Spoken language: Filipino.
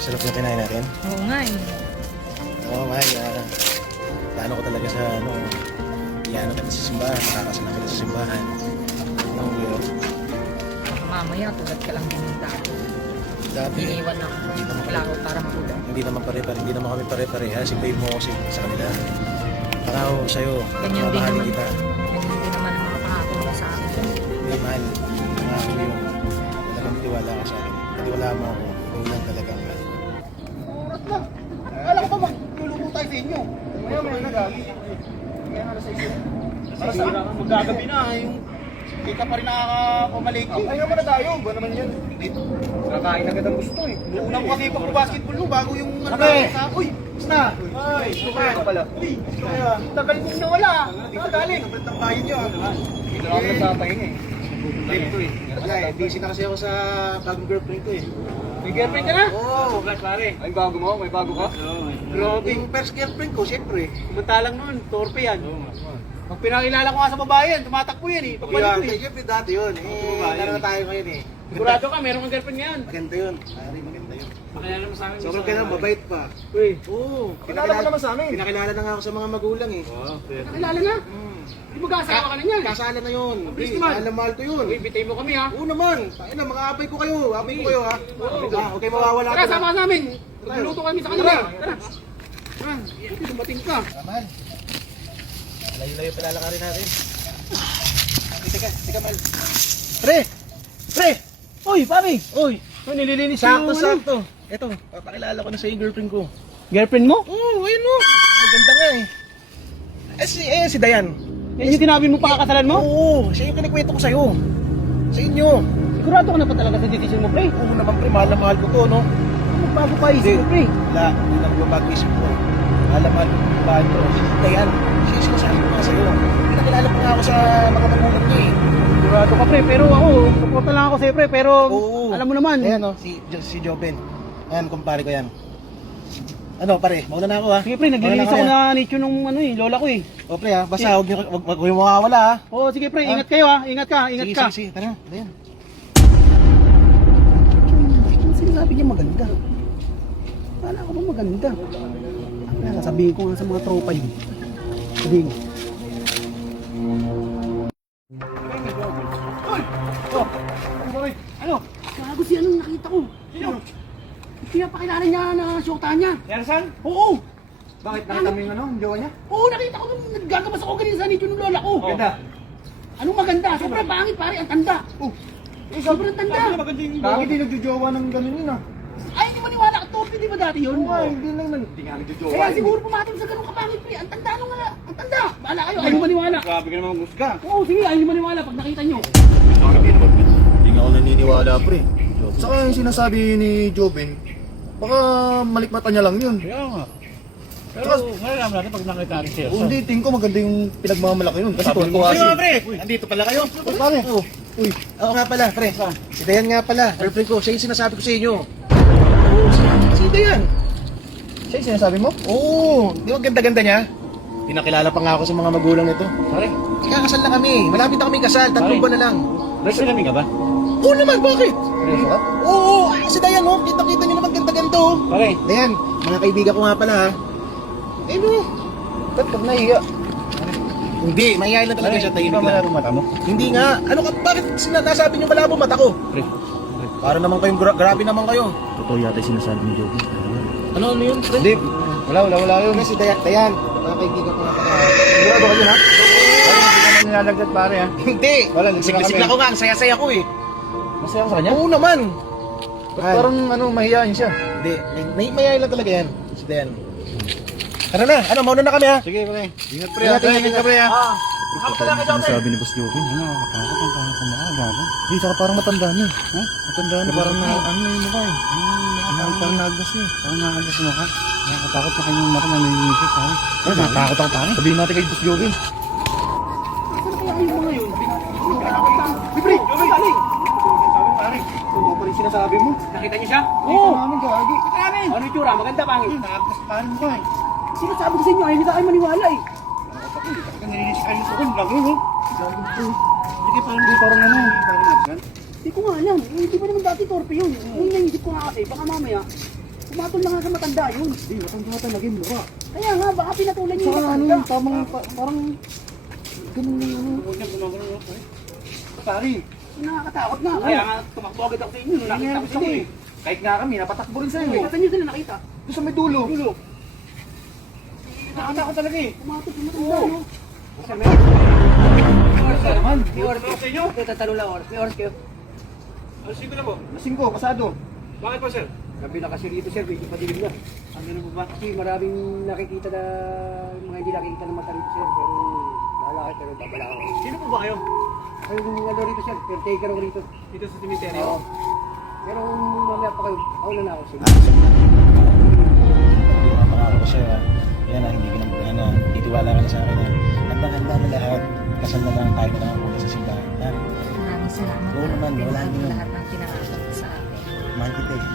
Sarap na kinain natin. Oo nga eh. Oo, mahal. Plano ko talaga sa iano kita sa simbahan. Makakasama kita sa simbahan. Ano mo yun? Mamaya tulad ka lang din ng dati. Dati. Iniiwan ako. Wala ko para magulat. Hindi naman kami pare-pareha. Si babe mo kasi sa kanila. Pangako sa'yo. Ganyan din mamahalin naman. kita. Ganyan din naman ang mga pangako mo sa akin. Hindi, mahal. Pangako mo yun. Talagang tiwala ka sa akin. Tiwala mo ako. Ikaw lang talaga, mahal. Oras na. Akala ko ba magluluto tayo sa inyo? Maya may nagali. Kaya nga nasa isip. Para saan? Magagabi na yung hindi ka pa rin nakakapamaliki. Ay naman na tayo. Ba naman yan? Kakain agad ang gusto eh. Unang ko kasi pag-basketball mo bago yung ano sa... Uy! Basta! Uy! Gusto kaya ka pala. Uy! Gusto kaya. Tagal kong nawala. Hindi ka galing. Tagal ng bayan nyo. Dito lang ako nagtatahin eh. Dito eh. Wala eh. Busy na kasi ako sa bagong girlfriend ko eh. May girlfriend ka na? Oo. Congrats pare. Ay bago mo? May bago ka? Oo. Grabe. Yung first girlfriend ko, syempre. Kumantalang noon, torpe yan. Pag pinakilala ko nga sa babae yan, tumatakbo yan eh. Pagbalik ko eh. Syempre dati yun. Lalo na tayo ngayon eh. Sigurado ka, meron kang girlfriend ngayon. Maganda yun. Ari, maganda yun. Pakilala mo sa amin. Sobrang kaya mabait pa. Uy. Oo. Pinakilala mo naman sa amin. Pinakilala na nga ako sa mga magulang eh. Oo. Pinakilala na? Hindi mag-aasawa ka na niyan. Kasala na yun. Please naman. Mahal ko yun. Uy, bitay mo kami ha. Oo naman. Tayo na, mga abay ko kayo. Abay ko kayo ha. Okay, mawawala ka. Tara, sama ka namin. Magluluto kami sa kanila. Tara. Tara. Hindi, dumating ka. Tara, layo-layo palalakarin natin. Teka, Mal. Pre! Pre! Uy, pare! Uy! Nililinis yung sakto. Eto, papakilala ko na sa yung girlfriend ko. Girlfriend mo? Oo, ayun mo. Maganda nga eh. Si Dayan. Yan yung tinabi mo pakakasalan mo? Oo, siya yung kinikwento ko sa'yo. Sa inyo. Sigurado ka na pa talaga sa decision mo, pre? Oo naman, pre. Mahal na mahal ko to, no? Magbago pa isip mo, pre. Wala, hindi na magbabago isip ko. Mahal na mahal ko to. Si Dayan. Siya yung sinasabi ko nga sa'yo. Pinakilala ko nga ako sa mga magulang niya eh. Sigurado ka, pre. Pero ako, suporta lang ako sa'yo, pre. Pero alam mo naman. Ayan, no? Si Joben. Ayan, kumpare ko yan. Ano, pare? Mauna na ako, ha? Sige, pre. Naglilinis ako na nicho nung lola ko eh. O, pre, ha? Basta huwag yung makawala, ha? Oo, sige, pre. Ingat kayo, ha? Ingat ka. Sige. Tara, ayan. Ano sinasabi niya maganda? Kala ko ba maganda? Sabihin ko nga sa mga tropa yun. Sabihin ko. Ano? Gago si anong nakita ko. Sino? Pinapakilala niya na syota niya. Yersan? Oo. Bakit nakita mo yung jowa niya? Oo, nakita ko nung naggagabas ako ganun sa nicho ng lola ko. Ganda. Anong maganda? Sobrang pangit pare, ang tanda. Sobrang tanda. Bakit di nagjojowa ng ganun yun ah? Ay, hindi maniwala ka, Torpe, di ba dati yun? Oo, hindi naman. Hindi nga nagjojowa. Kaya siguro pumatol sa ganun kapangit pre. Ang tanda nung nga. Ang tanda. Bahala kayo, ayaw maniwala. Grabe ka naman gusto ka. Oo, sige, ayaw maniwala pag nakita nyo. Hindi nga ako naniniwala, pre. Saka yung sinasabi ni Joben, baka malikmata niya lang yun. Kaya nga. Pero ngayon naman natin pag nakita rin siya. Hindi, tingin ko maganda yung pinagmamalaki nun. Kasi tuwa kasi. Pre, andito pala kayo. Pare, uy, ako nga pala, pre. Si Dayan nga pala, girlfriend ko. Siya yung sinasabi ko sa inyo. Si Dayan. Siya yung sinasabi mo? Oo. Di ba ganda-ganda niya? Pinakilala pa nga ako sa mga magulang nito. Pare, Kakasal na kami. Malapit na kami kasal. 3 buwan na lang. nagsalami ka ba? Oo naman, bakit? Seryoso ka? Oo, si Dayan, oh. Kita-kita niyo naman ganda-ganda, oh. Pare, Dayan, mga kaibigan ko nga pala, ha. Eh, no. Ba't pag nahiya? Hindi, mahihayin lang talaga siya, di tahimik ba lang. malaro mata mo? Hindi nga. Ano ka, bakit nasabi niyo malabo mata ko? Pre, Para naman kayong grabe naman kayo. totoo yata yung sinasabi ni Joby. Ano yun, pre? Hindi, wala yun. Kasi Dayan, mga kaibigan ko nga pala. Sigurado ka dyan ha? Pare, hindi ka naman nilalagdat pare ha? Hindi. Wala, nagsimula kami. Sigla ko nga, ang saya-saya ko eh. Masaya ka sa kanya? Oo naman. Ba't parang mahihayin siya? Hindi, mahihayin lang talaga yan. Si Dayan. Tara na, mauna na kami, ha. Sige pre, ingat pre Ingat, ha? ingat ka, pre, ha. Sinasabi ni Boss Joby, ano, nakakakot ang parang kumakas, gago. Hindi, saka parang matanda na. Ha? Matanda na, parang na, ano yung mukha eh. Parang nagdas eh. Parang nakakagas mo ka. Nakakatakot sa kanyang mata na nangingisip pare. Pero nakatakot ako pare. Sabihin natin kay Boss Joby. Libre, galing. Ano pa rin sinasabi mo? Nakita niyo siya? Oo. Namin, gagi. Namin. Ano yung tsura? Maganda pangit. Nagdas pa rin ba eh. Sinasabi ko sa inyo, ayaw hindi kayo maniwala eh. Nilinis ka rin sa kong vlog yun, oh. Sige, parang ano. Hindi ko nga alam. Hindi pa naman dati torpe yun. Yung naisip ko nga kasi, baka mamaya, Pumatol na nga sa matanda yun. Hindi, matanda talaga yung mukha. Kaya nga, baka pinatulan niyo Saka yung ano, matanda. tamang, parang, ganun na ano. Huwag niya gumagano no, pre. Pare, Nakakatakot nga. Kaya nga, tumakbo agad ako sa inyo. nakita ko Nakita ko eh. Kahit nga kami, napatakbo rin sa'yo eh. Saan niyo sila nakita? Doon sa may dulo. Dulo. Nakita ko talaga eh. Pumatol sa matanda, no? Sir, oras na naman. May oras kayo sa inyo? Ito, tatanong lang oras. May oras kayo? Alas 5 na po. Lasing ko, pasado. Bakit po, sir? Gabi na kasi rito, sir. Medyo padilim na. Ang ganun po ba? Kasi maraming nakikita na mga hindi nakikita na mata rito, sir. Pero bahala kayo, pero babala ako. Sino po ba kayo? Pero yung ano rito, sir. Caretaker ako rito. Dito sa cemetery? Oo. Pero mamaya pa kayo. Ako na ako, sir. Mapangako ko sa'yo, yan na, hindi ka na na, titiwala ka na sa akin na handa na lahat, kasal na lang tayo na lang muna sa simbahan. Ha? Maraming salamat. Oo naman, wala Tinanggap din. lahat ng pinangako mo sa akin. Mahal kita eh.